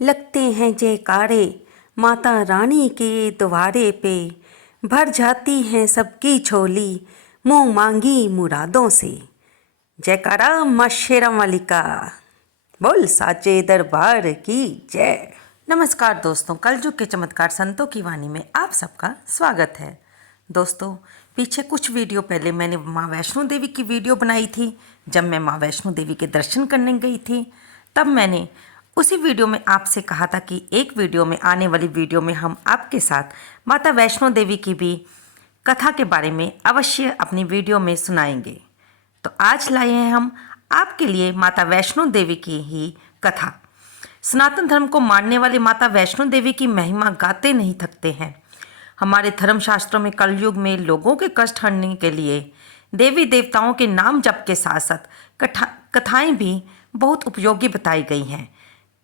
लगते हैं जयकारे माता रानी के द्वारे पे, भर जाती है सबकी झोली मुंह मांगी मुरादों से। जयकारा मां शेरां वाली का, बोल साचे दरबार की जय। नमस्कार दोस्तों, कलयुग के चमत्कार संतों की वाणी में आप सबका स्वागत है। दोस्तों, पीछे कुछ वीडियो पहले मैंने माँ वैष्णो देवी की वीडियो बनाई थी। जब मैं माँ वैष्णो देवी के दर्शन करने गई थी, तब मैंने उसी वीडियो में आपसे कहा था कि एक वीडियो में, आने वाली वीडियो में हम आपके साथ माता वैष्णो देवी की भी कथा के बारे में अवश्य अपनी वीडियो में सुनाएंगे। तो आज लाए हैं हम आपके लिए माता वैष्णो देवी की ही कथा। सनातन धर्म को मानने वाले माता वैष्णो देवी की महिमा गाते नहीं थकते हैं। हमारे धर्मशास्त्रों में कलयुग में लोगों के कष्ट हरने के लिए देवी देवताओं के नाम जप के साथ साथ कथाएं भी बहुत उपयोगी बताई गई हैं।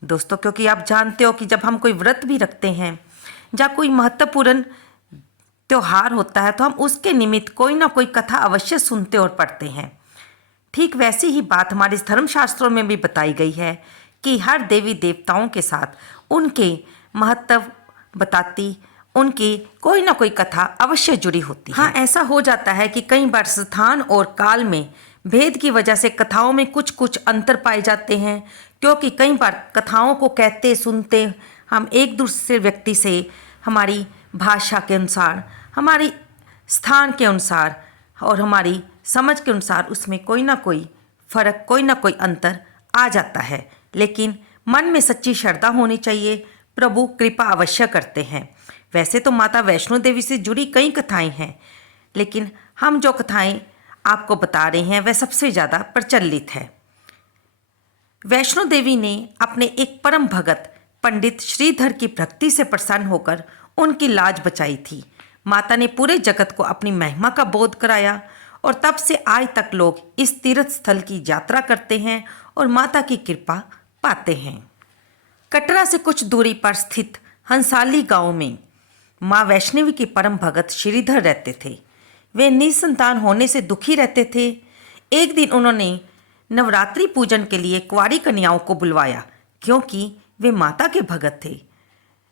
दोस्तों, क्योंकि आप जानते हो कि जब हम कोई व्रत भी रखते हैं या कोई महत्वपूर्ण त्योहार होता है तो हम उसके निमित्त कोई ना कोई कथा अवश्य सुनते और पढ़ते हैं। ठीक वैसी ही बात हमारे धर्मशास्त्रों में भी बताई गई है कि हर देवी देवताओं के साथ उनके महत्व बताती उनकी कोई ना कोई कथा अवश्य जुड़ी होती है। हाँ, ऐसा हो जाता है कि कई बार स्थान और काल में भेद की वजह से कथाओं में कुछ कुछ अंतर पाए जाते हैं, क्योंकि कई बार कथाओं को कहते सुनते हम एक दूसरे व्यक्ति से हमारी भाषा के अनुसार, हमारी स्थान के अनुसार और हमारी समझ के अनुसार उसमें कोई ना कोई फर्क, कोई ना कोई अंतर आ जाता है। लेकिन मन में सच्ची श्रद्धा होनी चाहिए, प्रभु कृपा अवश्य करते हैं। वैसे तो माता वैष्णो देवी से जुड़ी कई कथाएं हैं, लेकिन हम जो कथाएं आपको बता रहे हैं वह सबसे ज़्यादा प्रचलित है। वैष्णो देवी ने अपने एक परम भगत पंडित श्रीधर की भक्ति से प्रसन्न होकर उनकी लाज बचाई थी। माता ने पूरे जगत को अपनी महिमा का बोध कराया और तब से आज तक लोग इस तीर्थ स्थल की यात्रा करते हैं और माता की कृपा पाते हैं। कटरा से कुछ दूरी पर स्थित हंसाली गांव में माँ वैष्णवी के परम भगत श्रीधर रहते थे। वे निसंतान होने से दुखी रहते थे। एक दिन उन्होंने नवरात्रि पूजन के लिए कुंवारी कन्याओं को बुलवाया, क्योंकि वे माता के भगत थे।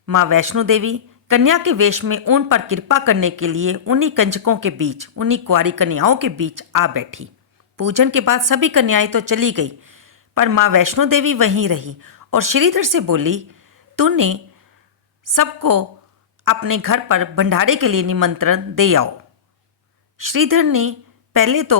माँ वैष्णो देवी कन्या के वेश में उन पर कृपा करने के लिए उन्हीं कंजकों के बीच, उन्हीं कुंवारी कन्याओं के बीच आ बैठी। पूजन के बाद सभी कन्याएं तो चली गई, पर माँ वैष्णो देवी वहीं रही और श्रीधर से बोली, तूने सबको अपने घर पर भंडारे के लिए निमंत्रण दे आओ। श्रीधर ने पहले तो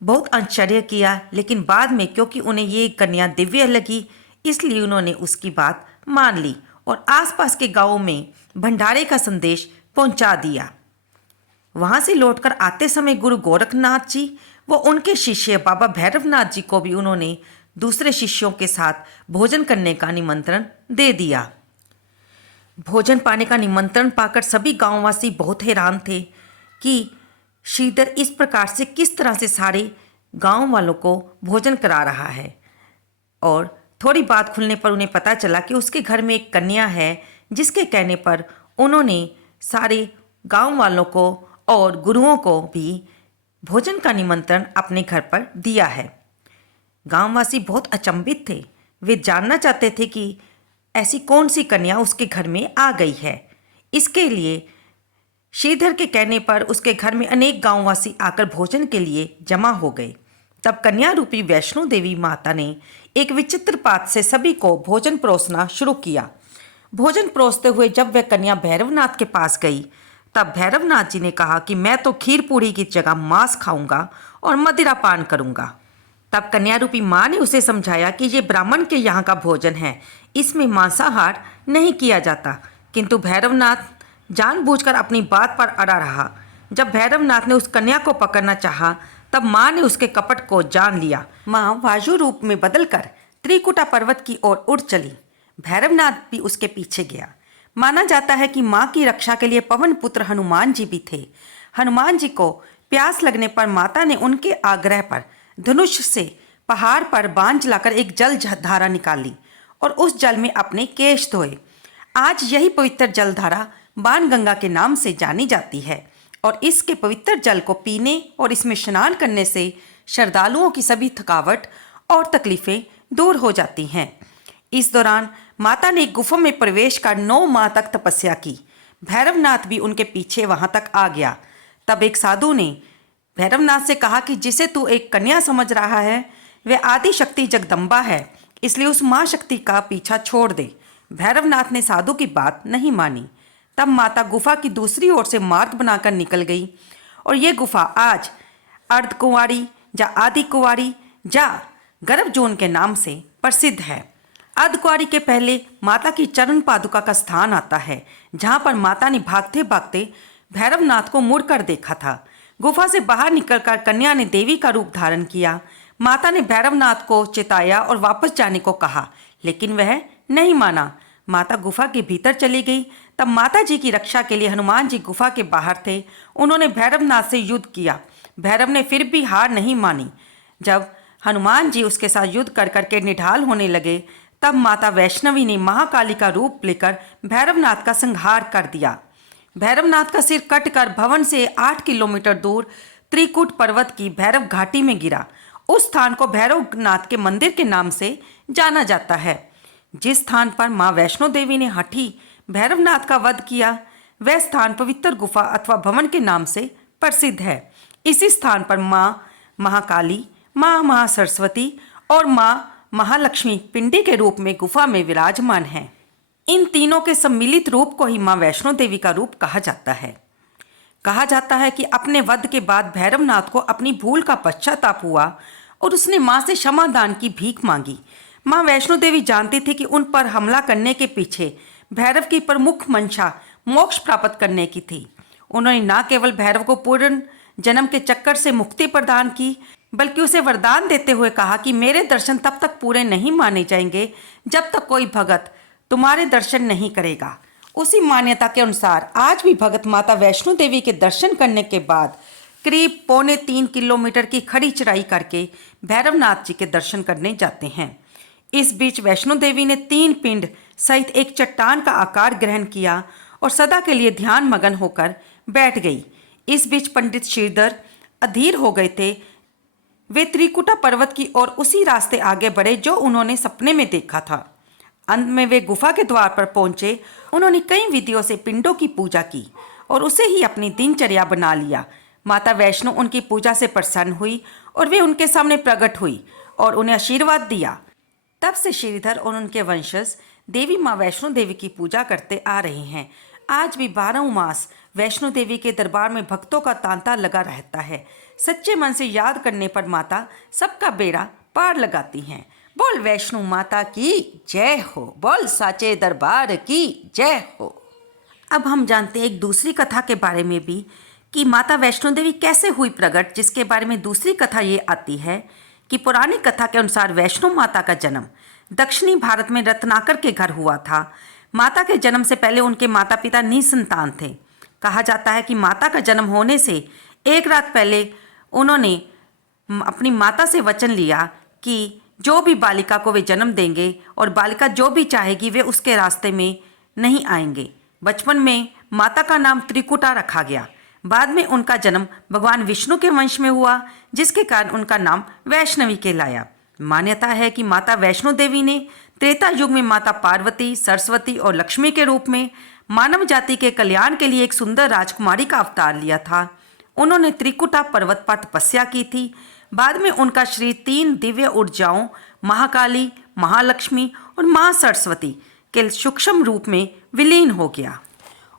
बहुत आश्चर्य किया, लेकिन बाद में क्योंकि उन्हें ये कन्या दिव्य लगी, इसलिए उन्होंने उसकी बात मान ली और आसपास के गांवों में भंडारे का संदेश पहुंचा दिया। वहां से लौटकर आते समय गुरु गोरखनाथ जी व उनके शिष्य बाबा भैरवनाथ जी को भी उन्होंने दूसरे शिष्यों के साथ भोजन करने का निमंत्रण दे दिया। भोजन पाने का निमंत्रण पाकर सभी गांववासी बहुत हैरान थे कि श्रीधर इस प्रकार से किस तरह से सारे गांव वालों को भोजन करा रहा है। और थोड़ी बात खुलने पर उन्हें पता चला कि उसके घर में एक कन्या है, जिसके कहने पर उन्होंने सारे गांव वालों को और गुरुओं को भी भोजन का निमंत्रण अपने घर पर दिया है। गांववासी बहुत अचंभित थे। वे जानना चाहते थे कि ऐसी कौन सी कन्या उसके घर में आ गई है। इसके लिए श्रीधर के कहने पर उसके घर में अनेक गांववासी आकर भोजन के लिए जमा हो गए। तब कन्या रूपी वैष्णो देवी माता ने एक विचित्र बात से सभी को भोजन परोसना शुरू किया। भोजन परोसते हुए जब वह कन्या भैरवनाथ के पास गई, तब भैरवनाथ जी ने कहा कि मैं तो खीर पूड़ी की जगह मांस खाऊंगा और मदिरा पान करूंगा। तब कन्या रूपी माँ ने उसे समझाया कि ये ब्राह्मण के यहाँ का भोजन है, इसमें मांसाहार नहीं किया जाता। किंतु भैरवनाथ जानबूझकर अपनी बात पर अड़ा रहा। जब भैरवनाथ ने उस कन्या को पकड़ना चाहा, तब माँ ने उसके कपट को जान लिया। माँ वायु रूप में बदलकर त्रिकुटा पर्वत की ओर उड़ चली। भैरवनाथ भी उसके पीछे गया। माना जाता है कि माँ की रक्षा के लिए पवन पुत्र हनुमान जी भी थे। हनुमान जी को प्यास लगने पर माता ने उनके आग्रह पर धनुष से पहाड़ पर बांध लाकर एक जल धारा निकाली और उस जल में अपने केश धोए। आज यही पवित्र जलधारा बाण गंगा के नाम से जानी जाती है और इसके पवित्र जल को पीने और इसमें स्नान करने से श्रद्धालुओं की सभी थकावट और तकलीफ़ें दूर हो जाती हैं। इस दौरान माता ने गुफा में प्रवेश कर 9 माह तक तपस्या की। भैरवनाथ भी उनके पीछे वहां तक आ गया। तब एक साधु ने भैरवनाथ से कहा कि जिसे तू एक कन्या समझ रहा है वह आदि शक्ति जगदम्बा है, इसलिए उस माँ शक्ति का पीछा छोड़ दे। भैरवनाथ ने साधु की बात नहीं मानी। तब माता गुफा की दूसरी ओर से मार्ग बनाकर निकल गई और ये गुफा आज अर्धकुंवारी या आदि कुंवारी या गर्भजोन के नाम से प्रसिद्ध है। अर्धकुंवारी के पहले माता की चरण पादुका का स्थान आता है, जहां पर माता ने भागते भागते भैरवनाथ को मुड़कर देखा था। गुफा से बाहर निकलकर कन्या ने देवी का रूप धारण किया। माता ने भैरवनाथ को चिताया और वापस जाने को कहा, लेकिन वह नहीं माना। माता गुफा के भीतर चली गई। तब माता जी की रक्षा के लिए हनुमान जी गुफा के बाहर थे। उन्होंने भैरवनाथ से युद्ध किया। भैरव ने फिर भी हार नहीं मानी। जब हनुमान जी उसके साथ युद्ध कर करके निढाल होने लगे, तब माता वैष्णवी ने महाकाली का रूप लेकर भैरवनाथ का संहार कर दिया। भैरवनाथ का सिर कटकर भवन से 8 किलोमीटर दूर त्रिकुट पर्वत की भैरव घाटी में गिरा। उस स्थान को भैरवनाथ के मंदिर के नाम से जाना जाता है। जिस स्थान पर मां वैष्णो देवी ने हठी भैरवनाथ का वध किया, वह स्थान पवित्र गुफा अथवा भवन के नाम से प्रसिद्ध है। इसी स्थान पर मां महाकाली, मां महासरस्वती और मां महालक्ष्मी पिंडी के रूप में गुफा में विराजमान हैं। इन तीनों के सम्मिलित रूप को ही मां वैष्णो देवी का रूप कहा जाता है। कहा जाता है कि अपने वध के बाद भैरवनाथ को अपनी भूल का पश्चाताप हुआ और उसने मां से क्षमा दान की भीख मांगी। मां वैष्णो देवी जानती थी कि उन पर हमला करने के पीछे भैरव की प्रमुख मंशा मोक्ष प्राप्त करने की थी। उन्होंने न केवल भैरव को पूर्ण जन्म के चक्कर से मुक्ति प्रदान की, बल्कि उसे वरदान देते हुए कहा कि मेरे दर्शन तब तक पूरे नहीं माने जाएंगे जब तक कोई भगत तुम्हारे दर्शन नहीं करेगा। उसी मान्यता के अनुसार आज भी भगत माता वैष्णो देवी के दर्शन करने के बाद करीब 2.25 किलोमीटर की खड़ी चढ़ाई करके भैरवनाथ जी के दर्शन करने जाते हैं। इस बीच वैष्णो देवी ने 3 पिंड सहित एक चट्टान का आकार ग्रहण किया और सदा के लिए ध्यान मगन होकर बैठ गई। इस बीच पंडित श्रीधर अधीर हो गए थे। वे त्रिकुटा पर्वत की ओर उसी रास्ते आगे बढ़े जो उन्होंने सपने में देखा था। अंत में वे गुफा के द्वार पर पहुंचे। उन्होंने कई विधियों से पिंडों की पूजा की और उसे ही अपनी दिनचर्या बना लिया। माता वैष्णो उनकी पूजा से प्रसन्न हुई और वे उनके सामने प्रकट हुई और उन्हें आशीर्वाद दिया। तब से श्रीधर और उनके वंशज देवी माँ वैष्णो देवी की पूजा करते आ रहे हैं। आज भी 12 मास वैष्णो देवी के दरबार में भक्तों का तांता लगा रहता है। सच्चे मन से याद करने पर माता सबका बेड़ा पार लगाती हैं। बोल वैष्णो माता की जय हो, बोल साचे दरबार की जय हो। अब हम जानते हैं एक दूसरी कथा के बारे में भी कि माता वैष्णो देवी कैसे हुई प्रकट, जिसके बारे में दूसरी कथा ये आती है कि पुरानी कथा के अनुसार वैष्णो माता का जन्म दक्षिणी भारत में रत्नाकर के घर हुआ था। माता के जन्म से पहले उनके माता पिता निसंतान थे। कहा जाता है कि माता का जन्म होने से एक रात पहले उन्होंने अपनी माता से वचन लिया कि जो भी बालिका को वे जन्म देंगे और बालिका जो भी चाहेगी वे उसके रास्ते में नहीं आएंगे। बचपन में माता का नाम त्रिकुटा रखा गया। बाद में उनका जन्म भगवान विष्णु के वंश में हुआ, जिसके कारण उनका नाम वैष्णवी कहलाया। मान्यता है कि माता वैष्णो देवी ने त्रेता युग में माता पार्वती, सरस्वती और लक्ष्मी के रूप में मानव जाति के कल्याण के लिए एक सुंदर राजकुमारी का अवतार लिया था। उन्होंने त्रिकुटा पर्वत पर तपस्या की थी। बाद में उनका शरीर 3 दिव्य ऊर्जाओं महाकाली, महालक्ष्मी और महासरस्वती के सूक्ष्म रूप में विलीन हो गया।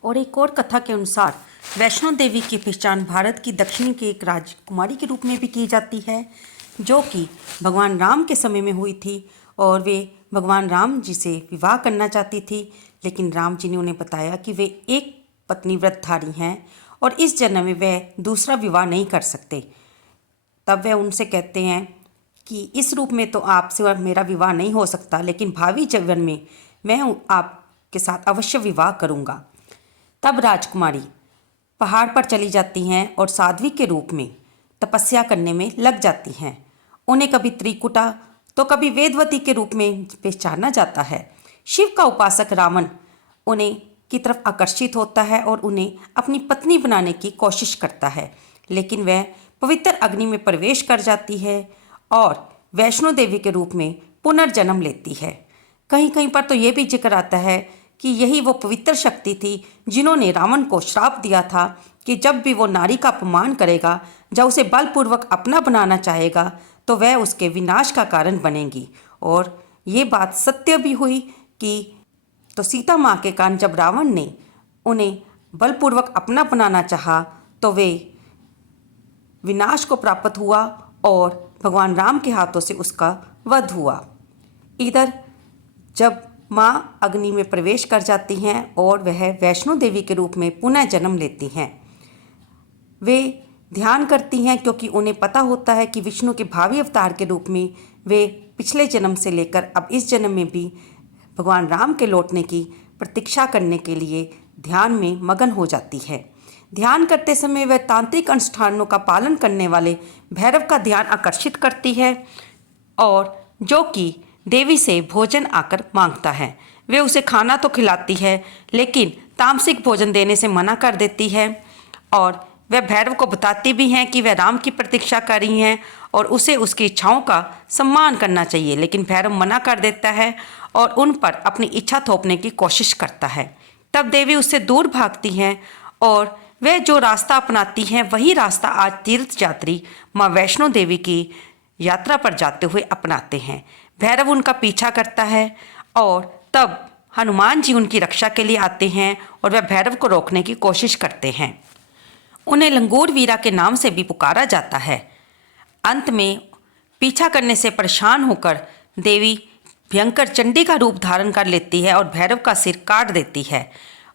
और एक और कथा के अनुसार वैष्णो देवी की पहचान भारत की दक्षिण की एक राजकुमारी के रूप में भी की जाती है, जो कि भगवान राम के समय में हुई थी और वे भगवान राम जी से विवाह करना चाहती थी, लेकिन राम जी ने उन्हें बताया कि वे एक पत्नी व्रतधारी हैं और इस जन्म में वह दूसरा विवाह नहीं कर सकते। तब वह उनसे कहते हैं कि इस रूप में तो आपसे मेरा विवाह नहीं हो सकता, लेकिन भावी जीवन में मैं आपके साथ अवश्य विवाह करूँगा। तब राजकुमारी पहाड़ पर चली जाती हैं और साध्वी के रूप में तपस्या करने में लग जाती हैं। उन्हें कभी त्रिकुटा तो कभी वेदवती के रूप में पहचाना जाता है। शिव का उपासक रावण उन्हें की तरफ आकर्षित होता है और उन्हें अपनी पत्नी बनाने की कोशिश करता है, लेकिन वह पवित्र अग्नि में प्रवेश कर जाती है और वैष्णो देवी के रूप में पुनर्जन्म लेती है। कहीं कहीं पर तो ये भी जिक्र आता है कि यही वो पवित्र शक्ति थी जिन्होंने रावण को श्राप दिया था कि जब भी वो नारी का अपमान करेगा, जब उसे बलपूर्वक अपना बनाना चाहेगा, तो वह उसके विनाश का कारण बनेगी। और ये बात सत्य भी हुई कि तो सीता माँ के कारण जब रावण ने उन्हें बलपूर्वक अपना बनाना चाहा तो वे विनाश को प्राप्त हुआ और भगवान राम के हाथों से उसका वध हुआ। इधर जब माँ अग्नि में प्रवेश कर जाती हैं और वह वैष्णो देवी के रूप में पुनः जन्म लेती हैं, वे ध्यान करती हैं क्योंकि उन्हें पता होता है कि विष्णु के भावी अवतार के रूप में वे पिछले जन्म से लेकर अब इस जन्म में भी भगवान राम के लौटने की प्रतीक्षा करने के लिए ध्यान में मगन हो जाती है। ध्यान करते समय वह तांत्रिक अनुष्ठानों का पालन करने वाले भैरव का ध्यान आकर्षित करती है और जो कि देवी से भोजन आकर मांगता है। वे उसे खाना तो खिलाती है लेकिन तामसिक भोजन देने से मना कर देती है और वह भैरव को बताती भी हैं कि वह राम की प्रतीक्षा कर रही हैं और उसे उसकी इच्छाओं का सम्मान करना चाहिए, लेकिन भैरव मना कर देता है और उन पर अपनी इच्छा थोपने की कोशिश करता है। तब देवी उससे दूर भागती हैं और वह जो रास्ता अपनाती हैं वही रास्ता आज तीर्थ यात्री माँ वैष्णो देवी की यात्रा पर जाते हुए अपनाते हैं। भैरव उनका पीछा करता है और तब हनुमान जी उनकी रक्षा के लिए आते हैं और वह भैरव को रोकने की कोशिश करते हैं। उन्हें लंगूर वीरा के नाम से भी पुकारा जाता है। अंत में पीछा करने से परेशान होकर देवी भयंकर चंडी का रूप धारण कर लेती है और भैरव का सिर काट देती है।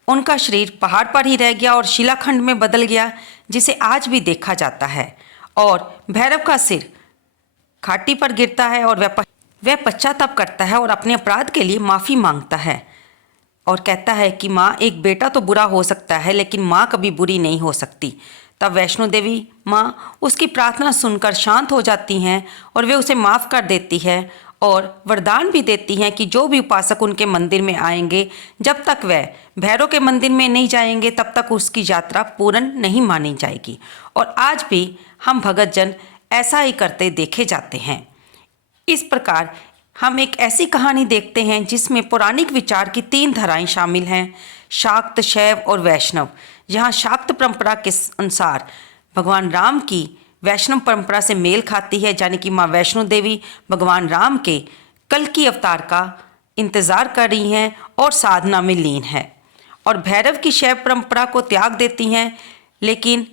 उनका शरीर पहाड़ पर ही रह गया और शिलाखंड में बदल गया, जिसे आज भी देखा जाता है। और भैरव का सिर घाटी पर गिरता है और वह पश्चाताप करता है और अपने अपराध के लिए माफ़ी मांगता है और कहता है कि माँ, एक बेटा तो बुरा हो सकता है लेकिन माँ कभी बुरी नहीं हो सकती। तब वैष्णो देवी माँ उसकी प्रार्थना सुनकर शांत हो जाती हैं और वे उसे माफ़ कर देती है और वरदान भी देती हैं कि जो भी उपासक उनके मंदिर में आएंगे, जब तक वह भैरव के मंदिर में नहीं जाएंगे तब तक उसकी यात्रा पूर्ण नहीं मानी जाएगी। और आज भी हम भगत जन ऐसा ही करते देखे जाते हैं। इस प्रकार हम एक ऐसी कहानी देखते हैं जिसमें पौराणिक विचार की 3 धाराएं शामिल हैं, शाक्त, शैव और वैष्णव। यहाँ शाक्त परंपरा के अनुसार भगवान राम की वैष्णव परंपरा से मेल खाती है, यानी कि माँ वैष्णो देवी भगवान राम के कल की अवतार का इंतज़ार कर रही हैं और साधना में लीन है। और भैरव की शैव परंपरा को त्याग देती हैं, लेकिन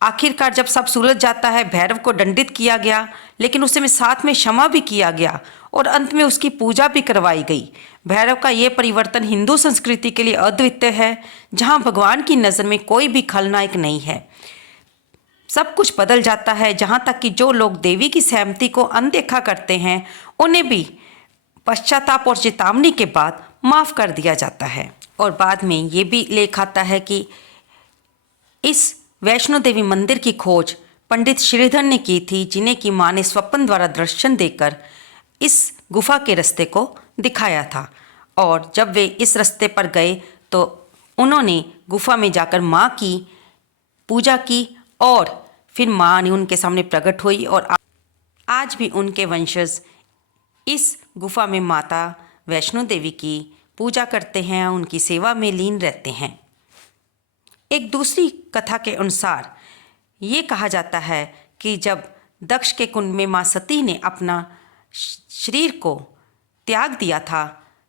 आखिरकार जब सब सुलझ जाता है, भैरव को दंडित किया गया लेकिन उसे साथ में क्षमा भी किया गया और अंत में उसकी पूजा भी करवाई गई। भैरव का ये परिवर्तन हिंदू संस्कृति के लिए अद्वितीय है, जहाँ भगवान की नज़र में कोई भी खलनायक नहीं है। सब कुछ बदल जाता है, जहाँ तक कि जो लोग देवी की सहमति को अनदेखा करते हैं उन्हें भी पश्चाताप और चेतावनी के बाद माफ़ कर दिया जाता है। और बाद में ये भी लेख आता है कि इस वैष्णो देवी मंदिर की खोज पंडित श्रीधर ने की थी, जिन्हें की माँ ने स्वप्न द्वारा दर्शन देकर इस गुफा के रास्ते को दिखाया था। और जब वे इस रास्ते पर गए तो उन्होंने गुफा में जाकर माँ की पूजा की और फिर माँ ने उनके सामने प्रकट हुई और आज भी उनके वंशज इस गुफा में माता वैष्णो देवी की पूजा करते हैं, उनकी सेवा में लीन रहते हैं। एक दूसरी कथा के अनुसार ये कहा जाता है कि जब दक्ष के कुंड में माँ सती ने अपना शरीर को त्याग दिया था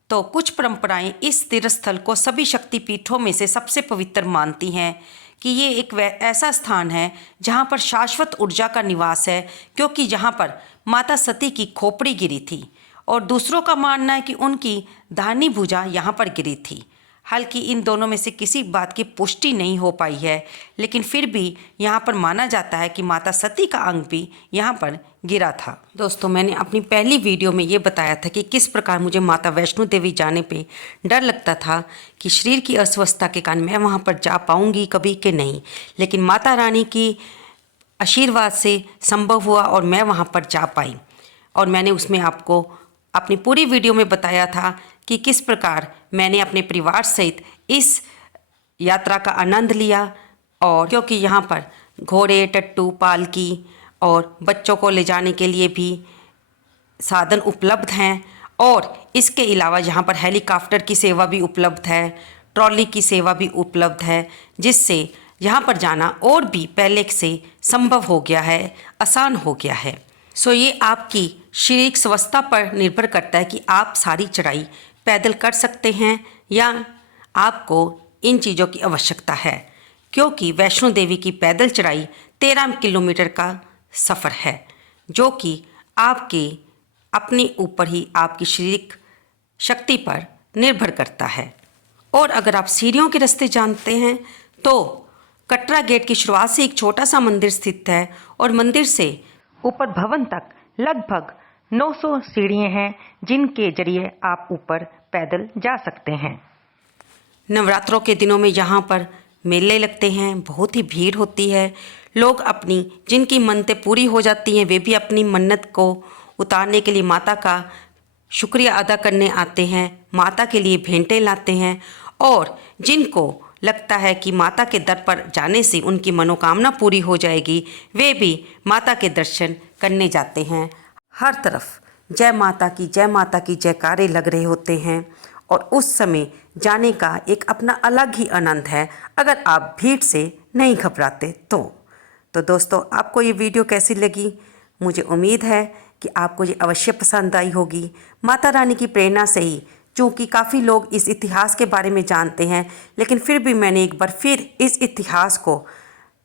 तो कुछ परंपराएं इस तीर्थस्थल को सभी शक्तिपीठों में से सबसे पवित्र मानती हैं कि ये एक ऐसा स्थान है जहाँ पर शाश्वत ऊर्जा का निवास है, क्योंकि जहाँ पर माता सती की खोपड़ी गिरी थी और दूसरों का मानना है कि उनकी दाहिनी भुजा यहाँ पर गिरी थी। हालांकि इन दोनों में से किसी बात की पुष्टि नहीं हो पाई है, लेकिन फिर भी यहाँ पर माना जाता है कि माता सती का अंग भी यहाँ पर गिरा था। दोस्तों, मैंने अपनी पहली वीडियो में ये बताया था कि किस प्रकार मुझे माता वैष्णो देवी जाने पे डर लगता था कि शरीर की अस्वस्थता के कारण मैं वहाँ पर जा पाऊँगी कभी कि नहीं, लेकिन माता रानी की आशीर्वाद से संभव हुआ और मैं वहाँ पर जा पाई। और मैंने उसमें आपको अपनी पूरी वीडियो में बताया था कि किस प्रकार मैंने अपने परिवार सहित इस यात्रा का आनंद लिया। और क्योंकि यहाँ पर घोड़े, टट्टू, पालकी और बच्चों को ले जाने के लिए भी साधन उपलब्ध हैं और इसके अलावा यहाँ पर हेलीकॉप्टर की सेवा भी उपलब्ध है, ट्रॉली की सेवा भी उपलब्ध है, जिससे यहाँ पर जाना और भी पहले से संभव हो गया है, आसान हो गया है। सो ये आपकी शारीरिक स्वस्थता पर निर्भर करता है कि आप सारी चढ़ाई पैदल कर सकते हैं या आपको इन चीज़ों की आवश्यकता है, क्योंकि वैष्णो देवी की पैदल चढ़ाई 13 किलोमीटर का सफ़र है, जो कि आपके अपने ऊपर ही आपकी शारीरिक शक्ति पर निर्भर करता है। और अगर आप सीढ़ियों के रास्ते जानते हैं तो कटरा गेट की शुरुआत से एक छोटा सा मंदिर स्थित है और मंदिर से ऊपर भवन तक लगभग 900 सीढ़ियाँ हैं, जिनके जरिए आप ऊपर पैदल जा सकते हैं। नवरात्रों के दिनों में यहाँ पर मेले लगते हैं, बहुत ही भीड़ होती है। लोग अपनी जिनकी मन्नतें पूरी हो जाती हैं वे भी अपनी मन्नत को उतारने के लिए माता का शुक्रिया अदा करने आते हैं, माता के लिए भेंटें लाते हैं, और जिनको लगता है कि माता के दर पर जाने से उनकी मनोकामना पूरी हो जाएगी, वे भी माता के दर्शन करने जाते हैं। हर तरफ जय माता की जयकारे लग रहे होते हैं और उस समय जाने का एक अपना अलग ही आनंद है, अगर आप भीड़ से नहीं घबराते तो दोस्तों, आपको ये वीडियो कैसी लगी? मुझे उम्मीद है कि आपको ये अवश्य पसंद आई होगी। माता रानी की प्रेरणा से ही, चूँकि काफ़ी लोग इस इतिहास के बारे में जानते हैं, लेकिन फिर भी मैंने एक बार फिर इस इतिहास को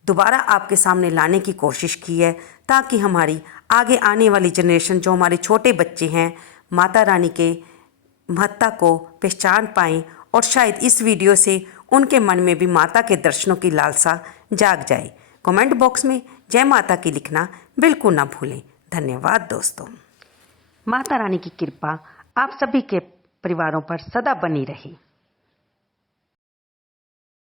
दोबारा आपके सामने लाने की कोशिश की है, ताकि हमारी आगे आने वाली जनरेशन, जो हमारे छोटे बच्चे हैं, माता रानी के महत्ता को पहचान पाएँ और शायद इस वीडियो से उनके मन में भी माता के दर्शनों की लालसा जाग जाए। कमेंट बॉक्स में जय माता की लिखना बिल्कुल ना भूलें। धन्यवाद दोस्तों। माता रानी की कृपा आप सभी के परिवारों पर सदा बनी रहे।